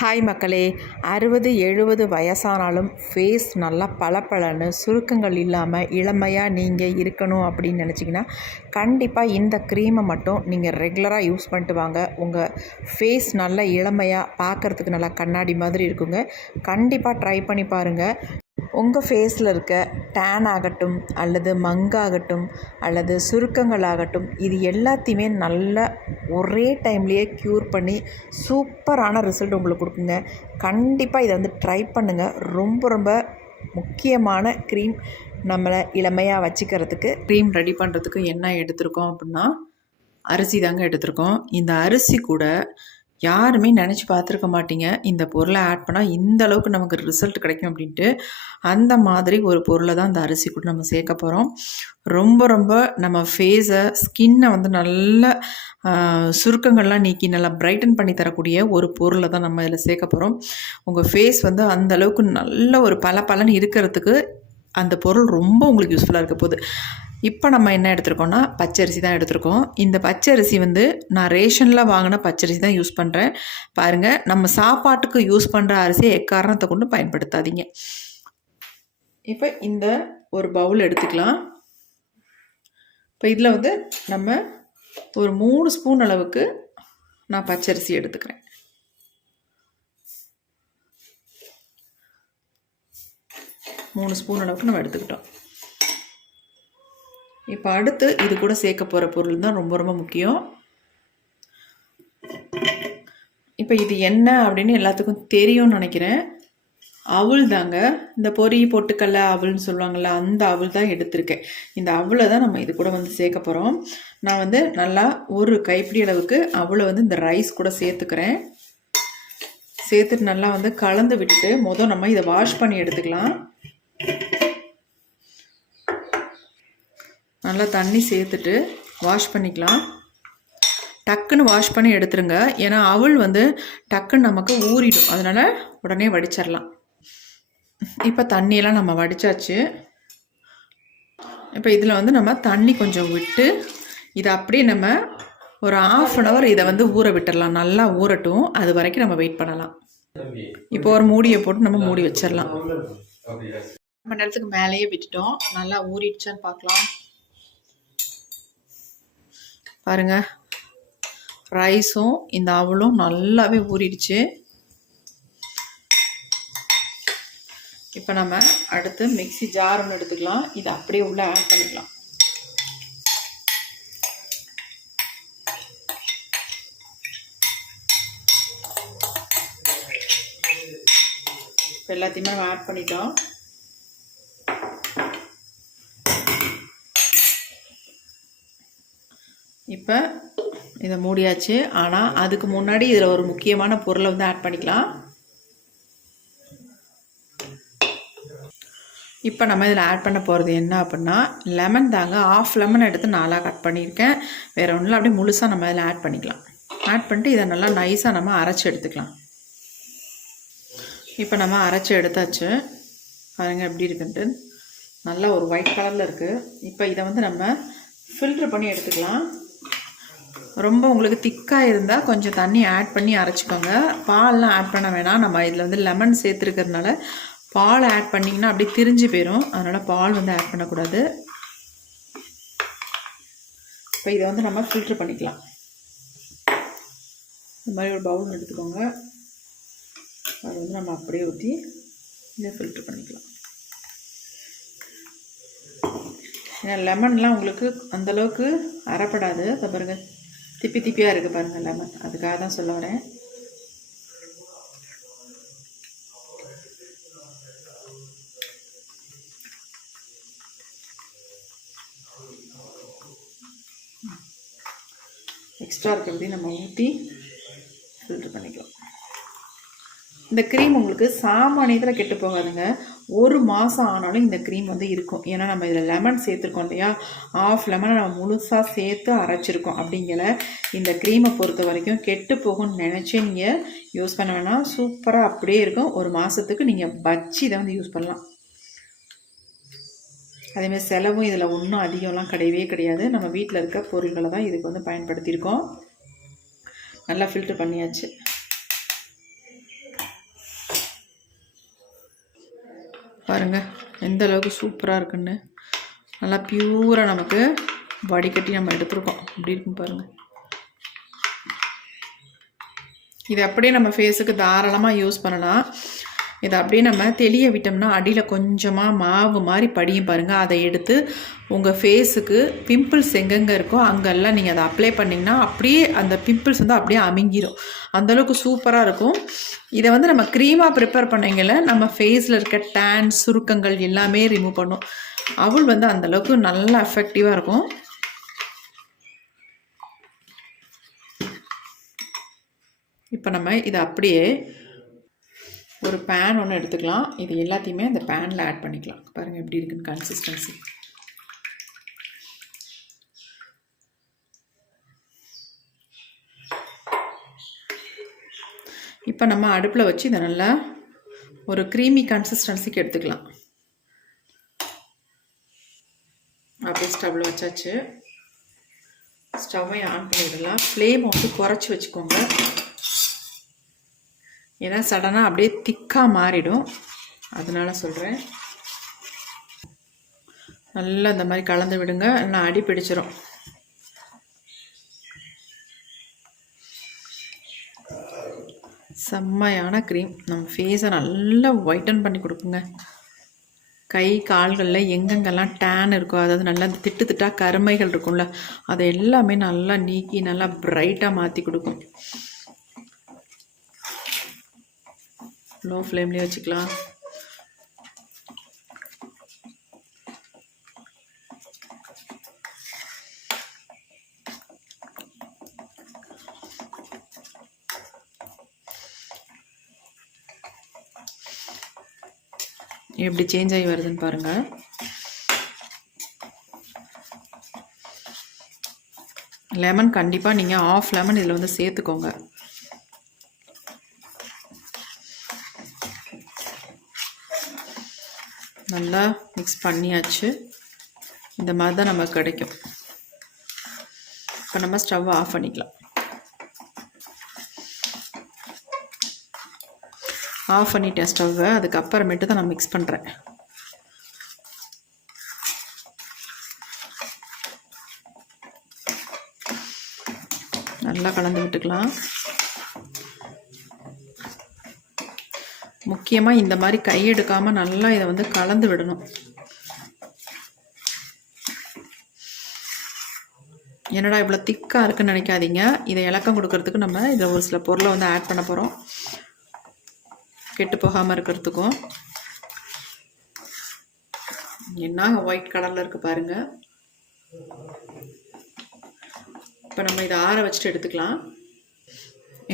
Hi மக்களே, 60-70 வயசானாலும் face நல்லா பளபளன்னு சுருக்கங்கள் இல்லாமல் இளமையாக நீங்கள் இருக்கணும் அப்படின்னு நினச்சிங்கன்னா கண்டிப்பாக இந்த க்ரீமை மட்டும் நீங்கள் ரெகுலராக யூஸ் பண்ணிட்டு வாங்க. உங்கள் ஃபேஸ் நல்லா இளமையாக பார்க்குறதுக்கு நல்லா கண்ணாடி மாதிரி இருக்குங்க. கண்டிப்பாக ட்ரை பண்ணி பாருங்கள். உங்கள் ஃபேஸில் இருக்க டேன் ஆகட்டும் அல்லது மங்காகட்டும் அல்லது சுருக்கங்கள் ஆகட்டும், இது எல்லாத்தையுமே நல்லா ஒரே டைம்லேயே க்யூர் பண்ணி சூப்பரான ரிசல்ட் உங்களுக்கு கொடுக்குங்க. கண்டிப்பாக இதை ட்ரை பண்ணுங்கள். ரொம்ப ரொம்ப முக்கியமான க்ரீம். நம்மளை இளமையாக வச்சுக்கிறதுக்கு க்ரீம் ரெடி பண்ணுறதுக்கு என்ன எடுத்திருக்கோம் அப்படின்னா அரிசி தாங்க எடுத்திருக்கோம். இந்த அரிசி கூட யாருமே நினச்சி பார்த்துருக்க மாட்டீங்க, இந்த பொருளை ஆட் பண்ணால் இந்த அளவுக்கு நமக்கு ரிசல்ட் கிடைக்கும் அப்படின்ட்டு. அந்த மாதிரி ஒரு பொருளை தான் இந்த அரிசி கூட நம்ம சேர்க்க போகிறோம். ரொம்ப ரொம்ப நம்ம ஃபேஸை ஸ்கின்னை நல்ல சுருக்கங்கள்லாம் நீக்கி நல்லா பிரைட்டன் பண்ணி தரக்கூடிய ஒரு பொருளை தான் நம்ம இதில் சேர்க்க போகிறோம். உங்கள் ஃபேஸ் அந்த அளவுக்கு நல்ல ஒரு பளபளன்னு இருக்கிறதுக்கு அந்த பொருள் ரொம்ப உங்களுக்கு யூஸ்ஃபுல்லாக இருக்க போகுது. இப்போ நம்ம என்ன எடுத்துருக்கோம்னா பச்சரிசி தான் எடுத்துருக்கோம். இந்த பச்சரிசி நான் ரேஷனில் வாங்கின பச்சரிசி தான் யூஸ் பண்ணுறேன். பாருங்கள், நம்ம சாப்பாட்டுக்கு யூஸ் பண்ணுற அரிசியை எக்காரணத்தை கொண்டு பயன்படுத்தாதீங்க. இப்போ இந்த ஒரு பவுல் எடுத்துக்கலாம். இப்போ இதில் நம்ம ஒரு 3 ஸ்பூன் அளவுக்கு நான் பச்சரிசி எடுத்துக்கிறேன். மூணு ஸ்பூன் அளவுக்கு நம்ம எடுத்துக்கிட்டோம். இப்போ அடுத்து இது கூட சேர்க்க போகிற பொருள் தான் ரொம்ப ரொம்ப முக்கியம். இப்போ இது என்ன அப்படின்னு எல்லாத்துக்கும் தெரியும்னு நினைக்கிறேன். அவுள் தாங்க. இந்த பொரி பொட்டுக்கல்ல அவுள்னு சொல்லுவாங்கள்ல, அந்த அவுள் தான் எடுத்திருக்கேன். இந்த அவுளை தான் நம்ம இது கூட சேர்க்க போகிறோம். நான் நல்லா ஒரு கைப்பிடி அளவுக்கு அவுளை இந்த ரைஸ் கூட சேர்த்துக்கிறேன். சேர்த்துட்டு நல்லா கலந்து விட்டுட்டு நம்ம இதை வாஷ் பண்ணி எடுத்துக்கலாம். நல்லா தண்ணி சேர்த்துட்டு வாஷ் பண்ணிக்கலாம். டக்குன்னு வாஷ் பண்ணி எடுத்துருங்க. ஏன்னா அவள் டக்குன்னு நமக்கு ஊறிடும், அதனால் உடனே வடிச்சிடலாம். இப்போ தண்ணியெல்லாம் நம்ம வடித்தாச்சு. இப்போ இதில் நம்ம தண்ணி கொஞ்சம் விட்டு இதை அப்படியே நம்ம ஒரு 1/2 hour இதை ஊற விட்டுடலாம். நல்லா ஊறட்டும், அது வரைக்கும் நம்ம வெயிட் பண்ணலாம். இப்போ ஒரு மூடியை போட்டு நம்ம மூடி வச்சிடலாம். 1 மணி நேரத்துக்கு மேலேயே விட்டுட்டோம். நல்லா ஊறிடுச்சான்னு பார்க்கலாம். பாருங்க, ரைஸும் இந்த அவளும் நல்லாவே ஊறிடுச்சு. இப்போ நம்ம அடுத்து மிக்ஸி ஜார் ஒன்று எடுத்துக்கலாம். இதை அப்படியே உள்ள ஆட் பண்ணிக்கலாம். இப்போ எல்லாத்தையுமே நம்ம ஆட் பண்ணிட்டோம். இப்போ இதை மூடியாச்சு. ஆனால் அதுக்கு முன்னாடி இதில் ஒரு முக்கியமான பொருளை ஆட் பண்ணிக்கலாம். இப்போ நம்ம இதில் ஆட் பண்ண போகிறது என்ன அப்படின்னா லெமன் தாங்க. 1/2 லெமன் எடுத்து 4 கட் பண்ணியிருக்கேன். வேறு ஒன்றும் அப்படியே முழுசாக நம்ம இதில் ஆட் பண்ணிக்கலாம். ஆட் பண்ணிட்டு இதை நல்லா நைஸாக நம்ம அரைச்சி எடுத்துக்கலாம். இப்போ நம்ம அரைச்சி எடுத்தாச்சு. பாருங்கள் எப்படி இருக்குன்ட்டு. நல்லா ஒரு ஒயிட் கலரில் இருக்குது. இப்போ இதை நம்ம ஃபில்ட்ரு பண்ணி எடுத்துக்கலாம். ரொம்ப உங்களுக்கு திக்காக இருந்தால் கொஞ்சம் தண்ணி ஆட் பண்ணி அரைச்சிக்கோங்க. பால்லாம் ஆட் பண்ண வேணாம். நம்ம இதில் லெமன் சேர்த்துருக்கிறதுனால பால் ஆட் பண்ணிங்கன்னா அப்படி திரிஞ்சு போயிடும். அதனால் பால் ஆட் பண்ணக்கூடாது. இப்போ இதை நம்ம ஃபில்ட்ரு பண்ணிக்கலாம். இந்த மாதிரி ஒரு பவுல் எடுத்துக்கோங்க. அதை நம்ம அப்படியே ஊற்றி இதை ஃபில்ட்ரு பண்ணிக்கலாம். ஏன்னா லெமன்லாம் உங்களுக்கு அந்தளவுக்கு அரைப்படாது. அதை பாருங்கள், திப்பி திப்பியாக இருக்குது பாருங்கள் லெமன். அதுக்காக தான் சொல்ல வரேன். எக்ஸ்ட்ரா இருக்கிறது நம்ம ஊற்றி ஃபில்டர் பண்ணிக்கலாம். இந்த க்ரீம் உங்களுக்கு சாமானியத்தில் கெட்டு போகாதுங்க. 1 மாதம் ஆனாலும் இந்த க்ரீம் இருக்கும். ஏன்னா நம்ம இதில் லெமன் சேர்த்துருக்கோம் இல்லையா, 1/2 லெமனை நம்ம முழுசாக சேர்த்து அரைச்சிருக்கோம். அப்படிங்கிற இந்த க்ரீமை பொறுத்த வரைக்கும் கெட்டு போகும்னு நினச்சி நீங்கள் யூஸ் பண்ண வேணாம். சூப்பராக அப்படியே இருக்கும். 1 மாதத்துக்கு நீங்கள் வச்சு இதை யூஸ் பண்ணலாம். அதேமாதிரி செலவும் இதில் ஒன்றும் அதிகம்லாம் கிடையவே கிடையாது. நம்ம வீட்டில் இருக்க பொருள்களை தான் இதுக்கு பயன்படுத்தியிருக்கோம். நல்லா ஃபில்ட்ரு பண்ணியாச்சு. பாருங்கள் எந்த அளவுக்கு சூப்பராக இருக்குன்னு. நல்லா பியூராக நமக்கு வடிகட்டி நம்ம எடுத்துருக்கோம். அப்படி இருக்குன்னு பாருங்கள். இது அப்படியே நம்ம ஃபேஸுக்கு தாராளமாக யூஸ் பண்ணலாம். இதை அப்படியே நம்ம தெளிய விட்டோம்னா அடியில் கொஞ்சமாக மாவு மாதிரி படியும் பாருங்கள். அதை எடுத்து உங்கள் ஃபேஸுக்கு பிம்பிள்ஸ் எங்கெங்கே இருக்கோ அங்கெல்லாம் நீங்கள் அதை அப்ளை பண்ணிங்கன்னா அப்படியே அந்த பிம்பிள்ஸ் வந்து அப்படியே அமுங்கிடும். அந்தளவுக்கு சூப்பராக இருக்கும். இதை வந்து நம்ம க்ரீமாக ப்ரிப்பேர் பண்ணிங்கல நம்ம ஃபேஸில் இருக்க டேன் சுருக்கங்கள் எல்லாமே ரிமூவ் பண்ணும். அவள் வந்து அந்தளவுக்கு நல்லா எஃபெக்டிவாக இருக்கும். இப்போ நம்ம இதை அப்படியே ஒரு பேன் ஒன்று எடுத்துக்கலாம். இது எல்லாத்தையுமே அந்த பேனில் ஆட் பண்ணிக்கலாம். பாருங்கள் எப்படி இருக்குன்னு கன்சிஸ்டன்சி. இப்போ நம்ம அடுப்பில் வச்சு இதை நல்லா ஒரு க்ரீமி கன்சிஸ்டன்சிக்கு எடுத்துக்கலாம். அப்படியே ஸ்டவ்வில் வச்சாச்சு. ஸ்டவ்வை ஆன் பண்ணிடலாம். ஃப்ளேம் வந்து குறைச்சி வச்சுக்கோங்க. ஏன்னா சடனாக அப்படியே திக்காக மாறிடும், அதனால சொல்கிறேன். நல்லா இந்த மாதிரி கலந்து விடுங்க, நான் அடி பிடிச்சிரும். செம்மையான க்ரீம் நம்ம ஃபேஸை நல்லா ஒயிட்டன் பண்ணி கொடுக்குங்க. கை கால்களில் எங்கெங்கெல்லாம் டேன் இருக்கோ, அதாவது நல்லா திட்டு திட்டாக கருமைகள் இருக்கும்ல, அதை எல்லாமே நல்லா நீக்கி நல்லா பிரைட்டாக மாற்றி கொடுக்கும். லோ ஃப்ளேம்லேயே வச்சுக்கலாம். எப்படி சேஞ்ச் ஆகி வருதுன்னு பாருங்கள். லெமன் கண்டிப்பாக நீங்கள் ஆஃப் லெமன் இதில் வந்து சேர்த்துக்கோங்க. நல்லா மிக்ஸ் பண்ணியாச்சு. இந்த மாதிரி தான் நமக்கு கிடைக்கும். இப்போ நம்ம ஸ்டவ்வை ஆஃப் பண்ணிக்கலாம். ஆஃப் பண்ணிட்டேன் ஸ்டவ்வை. அதுக்கப்புறமேட்டு தான் நான் மிக்ஸ் பண்ணுறேன். நல்லா கலந்து விட்டுக்கலாம். முக்கியமாக இந்த மாதிரி கையெடுக்காமல் நல்லா இதை வந்து கலந்து விடணும். என்னடா இவ்வளோ திக்காக இருக்குன்னு நினைக்காதீங்க. இதை இலக்கம் கொடுக்கறதுக்கு நம்ம இதில் ஒரு சில பொருளை வந்து ஆட் பண்ண போகிறோம், கெட்டு போகாமல் இருக்கிறதுக்கும். என்ன ஒயிட் கலரில் இருக்குது பாருங்கள். இப்போ நம்ம இதை ஆற வச்சுட்டு எடுத்துக்கலாம்.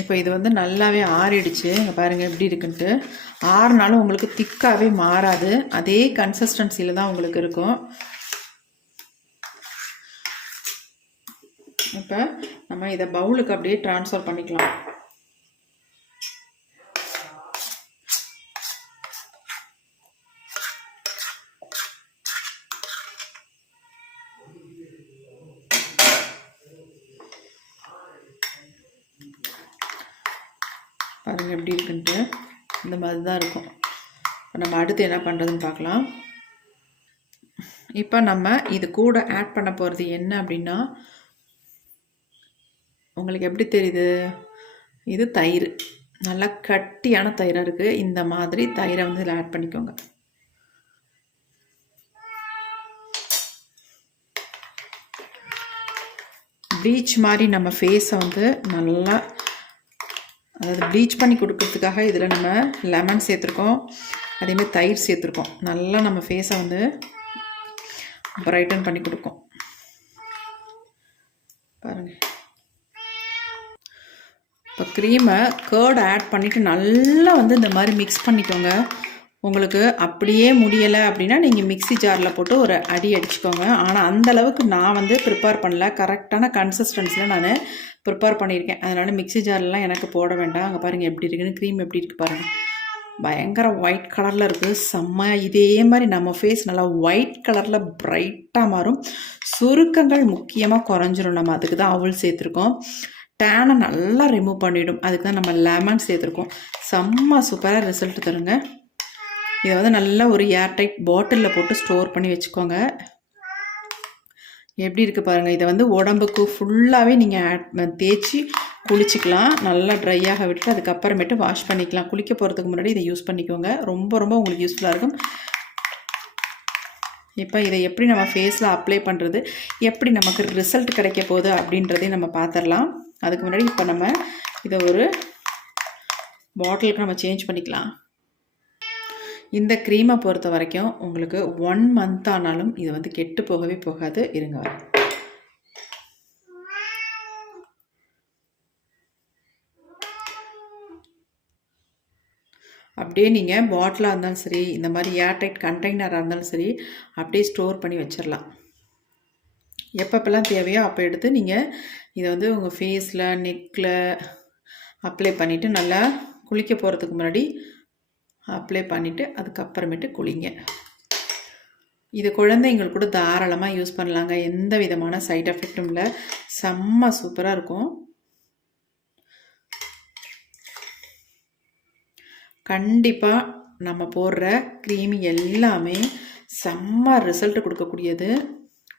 இப்போ இது வந்து நல்லாவே ஆறிடுச்சு. இங்கே பாருங்கள் எப்படி இருக்குன்ட்டு. ஆறுனாலும் உங்களுக்கு திக்காகவே மாறாது, அதே கன்சிஸ்டன்சியில் தான் உங்களுக்கு இருக்கும். இப்போ நம்ம இதை பவுலுக்கு அப்படியே ட்ரான்ஸ்ஃபர் பண்ணிக்கலாம். பாருங்கள் எப்படி இருக்குன்ட்டு. இந்த மாதிரி தான் இருக்கும். நம்ம அடுத்து என்ன பண்ணுறதுன்னு பார்க்கலாம். இப்போ நம்ம இது கூட ஆட் பண்ண போகிறது என்ன அப்படின்னா, உங்களுக்கு எப்படி தெரியுது, இது தயிர். நல்லா கட்டியான தயிராக இருக்குது. இந்த மாதிரி தயிரை வந்து இதில் ஆட் பண்ணிக்கோங்க. ப்ளீச் மாதிரி நம்ம ஃபேஸை வந்து நல்லா, அதாவது ப்ளீச் பண்ணி கொடுக்கறதுக்காக இதில் நம்ம லெமன் சேர்த்துருக்கோம், அதேமாதிரி தயிர் சேர்த்துருக்கோம். நல்லா நம்ம ஃபேஸை வந்து பிரைட்டன் பண்ணி கொடுக்கும். பாருங்கள். இப்போ க்ரீமை கேர்டு ஆட் பண்ணிவிட்டு நல்லா வந்து இந்த மாதிரி மிக்ஸ் பண்ணிக்கோங்க. உங்களுக்கு அப்படியே முடியலை அப்படின்னா நீங்கள் மிக்ஸி ஜாரில் போட்டு ஒரு அடி அடிச்சுக்கோங்க. ஆனால் அந்தளவுக்கு நான் வந்து ப்ரிப்பேர் பண்ணல, கரெக்டான கன்சிஸ்டன்சியில் நான் ப்ரிப்பேர் பண்ணியிருக்கேன். அதனால் மிக்ஸி ஜார்லாம் எனக்கு போட வேண்டாம். அங்கே பாருங்கள் எப்படி இருக்குன்னு, க்ரீம் எப்படி இருக்குது பாருங்கள். பயங்கர ஒயிட் கலரில் இருக்குது, செம்ம. இதே மாதிரி நம்ம ஃபேஸ் நல்லா ஒயிட் கலரில் ப்ரைட்டாக மாறும். சுருக்கங்கள் முக்கியமாக குறைஞ்சிரும். நம்ம அதுக்கு தான் அவள் சேர்த்துருக்கோம். டேனை நல்லா ரிமூவ் பண்ணிவிடும், அதுக்கு தான் நம்ம லெமன் சேர்த்துருக்கோம். செம்ம சூப்பராக ரிசல்ட் தருங்க. இதை வந்து நல்லா ஒரு ஏர்டைட் பாட்டிலில் போட்டு ஸ்டோர் பண்ணி வச்சுக்கோங்க. எப்படி இருக்குது பாருங்கள். இதை வந்து உடம்புக்கு ஃபுல்லாகவே நீங்கள் தேய்ச்சி குளிச்சிக்கலாம். நல்லா ட்ரையாக விட்டு அதுக்கப்புறமேட்டு வாஷ் பண்ணிக்கலாம். குளிக்க போகிறதுக்கு முன்னாடி இதை யூஸ் பண்ணிக்கோங்க. ரொம்ப ரொம்ப உங்களுக்கு யூஸ்ஃபுல்லாக இருக்கும். இப்போ இதை எப்படி நம்ம ஃபேஸில் அப்ளை பண்ணுறது, எப்படி நமக்கு ரிசல்ட் கிடைக்க போகுது அப்படின்றதையும் நம்ம பார்த்துடலாம். அதுக்கு முன்னாடி இப்போ நம்ம இதை ஒரு பாட்டிலுக்கு நம்ம சேஞ்ச் பண்ணிக்கலாம். இந்த க்ரீமை பொறுத்த வரைக்கும் உங்களுக்கு 1 மந்த் ஆனாலும் இது வந்து கெட்டு போகவே போகாது. இருங்க, அப்படியே நீங்கள் பாட்டிலாக இருந்தாலும் சரி, இந்த மாதிரி ஏர்டைட் கண்டெய்னராக இருந்தாலும் சரி, அப்படியே ஸ்டோர் பண்ணி வச்சிடலாம். எப்பப்பெல்லாம் தேவையோ அப்போ எடுத்து நீங்கள் இதை வந்து உங்கள் ஃபேஸில், நெக்கில் அப்ளை பண்ணிவிட்டு நல்லா குளிக்க போகிறதுக்கு முன்னாடி அப்ளை பண்ணிவிட்டு அதுக்கப்புறமேட்டு குளிங்க. இது குழந்தைங்களுக்கு கூட தாராளமாக யூஸ் பண்ணலாங்க. எந்த விதமான சைட் எஃபெக்டும் இல்லை. செம்ம சூப்பராக இருக்கும். கண்டிப்பாக நம்ம போடுற க்ரீம் எல்லாமே செம்ம ரிசல்ட் கொடுக்கக்கூடியது.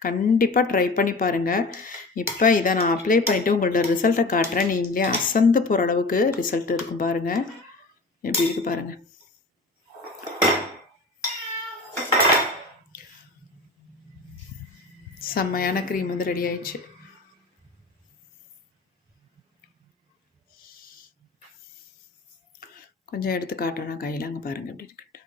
கண்டிப்பாக ட்ரை பண்ணி பாருங்கள். இப்போ இதை நான் அப்ளை பண்ணிவிட்டு உங்கள்ட்ட ரிசல்ட்டை காட்டுறேன். நீங்களே அசந்து போகிற அளவுக்கு ரிசல்ட் இருக்கும் பாருங்கள். எப்படி இருக்குது பாருங்கள். செம்மையான க்ரீம் வந்து ரெடி ஆயிடுச்சு. கொஞ்சம் எடுத்து காட்டுறேன் கையில். அங்கே பாருங்கள் எப்படி இருக்குன்ட்டு.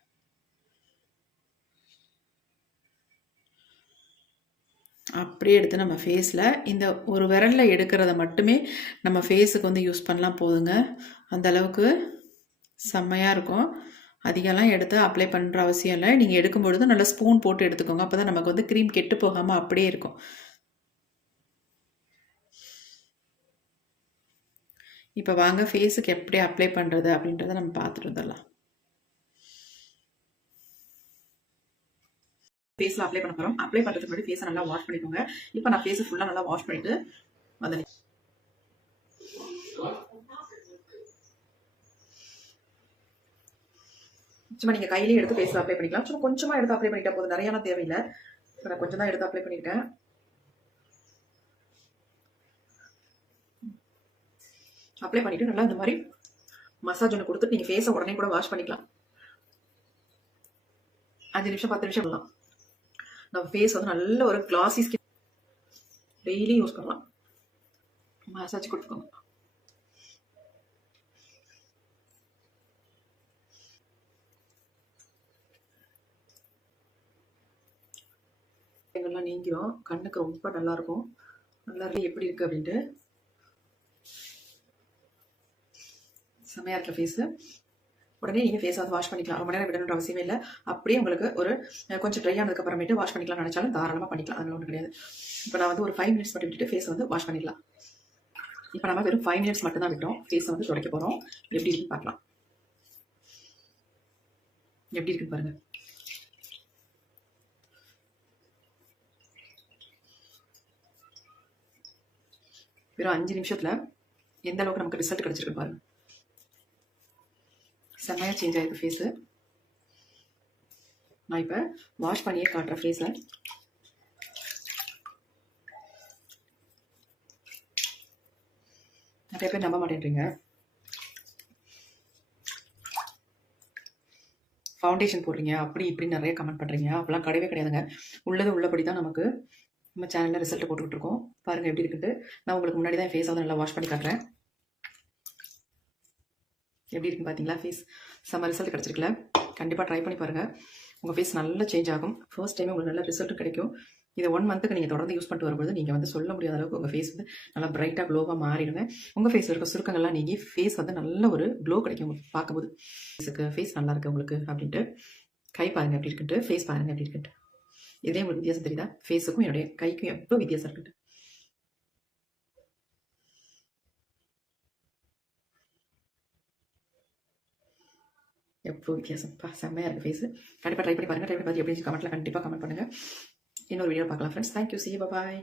அப்படியே எடுத்து நம்ம ஃபேஸில் இந்த ஒரு விரலில் எடுக்கிறத மட்டுமே நம்ம ஃபேஸுக்கு வந்து யூஸ் பண்ணலாம் போதுங்க. அந்த அளவுக்கு செம்மையாக இருக்கும். அதிகம்லாம் எடுத்து அப்ளை பண்ணுற அவசியம் இல்லை. நீங்கள் எடுக்கும்பொழுது நல்லா ஸ்பூன் போட்டு எடுத்துக்கோங்க. அப்போ தான் நமக்கு வந்து க்ரீம் கெட்டு போகாமல் அப்படியே இருக்கும். இப்போ வாங்க ஃபேஸுக்கு எப்படி அப்ளை பண்ணுறது அப்படின்றத நம்ம பார்த்துட்டு வந்துடலாம். ஃபேஸில் அப்ளை பண்ண போகிறோம். அப்ளை பண்ணுறதுக்கு முன்னாடி ஃபேஸை நல்லா வாஷ் பண்ணிக்கோங்க. இப்போ நான் ஃபேஸை ஃபுல்லாக நல்லா வாஷ் பண்ணிவிட்டு வந்து சும்மா நீங்கள் கையிலேயே எடுத்து ஃபேஸில் அப்ளை பண்ணிக்கலாம். சும்மா கொஞ்சமாக எடுத்து அப்ளை பண்ணிட்டா போதும். நிறையாலாம் தேவையில்லை. இப்போ நான் கொஞ்சம் தான் எடுத்து அப்ளை பண்ணியிருக்கேன். அப்ளை பண்ணிவிட்டு நல்லா இந்த மாதிரி மசாஜ் ஒன்று கொடுத்துட்டு நீங்கள் ஃபேஸை உடனே கூட வாஷ் பண்ணிக்கலாம். 5 நிமிஷம் 10 நிமிஷம் பண்ணலாம். நம்ம ஃபேஸ் வந்து நல்ல ஒரு கிளாசி ஸ்கின். டெய்லி யூஸ் பண்ணலாம். மசாஜ் கொடுத்துக்கோங்க. எங்கெல்லாம் நீங்கிரும். கண்ணுக்கு ரொம்ப நல்லா இருக்கும். நல்லா இருக்கு. எப்படி இருக்கு அப்படின்ட்டு செம்மையாக இருக்க ஃபேஸு. உடனே நீங்கள் ஃபேஸை வந்து வாஷ் பண்ணிக்கலாம். ரொம்ப நேரம் விடணுன்ற அவசியமே இல்லை. அப்படியே உங்களுக்கு ஒரு கொஞ்சம் ட்ரை ஆனதுக்கு அப்புறமேட்டு வாஷ் பண்ணிக்கலாம் நினச்சாலும் தாராளமாக பண்ணிக்கலாம். அதனால ஒன்றும் கிடையாது. இப்போ நான் வந்து ஒரு 5 மினிட்ஸ் மட்டும் விட்டுட்டு ஃபேஸை வந்து வாஷ் பண்ணிடலாம். இப்போ நம்ம வெறும் 5 மினிட்ஸ் மட்டும் தான் விட்டோம். ஃபேஸை வந்து துடைக்க போகிறோம். எப்படி இருக்குன்னு பார்க்கலாம். எப்படி இருக்குன்னு பாருங்கள். வெறும் 5 நிமிஷத்தில் எந்த அளவுக்கு நமக்கு ரிசல்ட் கிடச்சிருக்கு பாருங்க. செம்மையாக சேஞ்ச் ஆகிருக்கு ஃபேஸு. நான் இப்போ வாஷ் பண்ணியே காட்டுறேன் ஃபேஸை. நிறைய பேர் நம்ப மாட்டேன்றீங்க. ஃபவுண்டேஷன் போடுறீங்க அப்படி இப்படி நிறைய கமெண்ட் பண்ணுறீங்க. அப்போலாம் கிடையவே கிடையாதுங்க. உள்ளது உள்ளபடி தான் நமக்கு நம்ம சேனலில் ரிசல்ட் போட்டுக்கிட்டு இருக்கோம். பாருங்கள் எப்படி இருக்குது. நான் உங்களுக்கு முன்னாடி தான் ஃபேஸை வந்து நல்லா வாஷ் பண்ணி காட்டுறேன். எப்படி இருக்குன்னு பார்த்தீங்களா? ஃபேஸ் செம்ம ரிசல்ட் கிடச்சிருக்குல்ல. கண்டிப்பாக ட்ரை பண்ணி பாருங்கள். உங்கள் ஃபேஸ் நல்லா சேஞ்ச் ஆகும். ஃபர்ஸ்ட் டைம் உங்களுக்கு நல்ல ரிசல்ட் கிடைக்கும். இதை 1 மந்த்துக்கு நீங்கள் தொடர்ந்து யூஸ் பண்ணிட்டு வரும்போது நீங்கள் வந்து சொல்ல முடியாத அளவுக்கு உங்கள் ஃபேஸ் வந்து நல்லா பிரைட்டாக க்ளோவாக மாறிடுங்க. உங்கள் ஃபேஸில் இருக்க சுருக்கங்கள்லாம் நீங்கி ஃபேஸ் வந்து நல்ல ஒரு க்ளோ கிடைக்கும் உங்களுக்கு பார்க்கும்போது. ஃபேஸ் நல்லா இருக்குது உங்களுக்கு அப்படின்ட்டு. கை பாருங்கள் எப்படி இருக்குன்ட்டு. ஃபேஸ் பாருங்கள் எப்படி இருக்குன்ட்டு. இதே உங்களுக்கு வித்தியாசம் தெரியுதா? ஃபேஸுக்கும் என்னுடைய கைக்கும் எவ்வளோ வித்தியாசம் இருக்குன்ட்டு. எவ்வளோ வித்தியாசம்ப்பா. செம்மையாக இருக்குது ஃபேஸு. கண்டிப்பாக ட்ரை பண்ணி பாருங்கள். ட்ரை பண்ணி பார்த்து எப்படி கமெண்ட்டில் கண்டிப்பாக கமெண்ட் பண்ணுங்கள். இன்னொரு வீடியோ பார்க்கலாம் friends. Thank you. C you. Bye.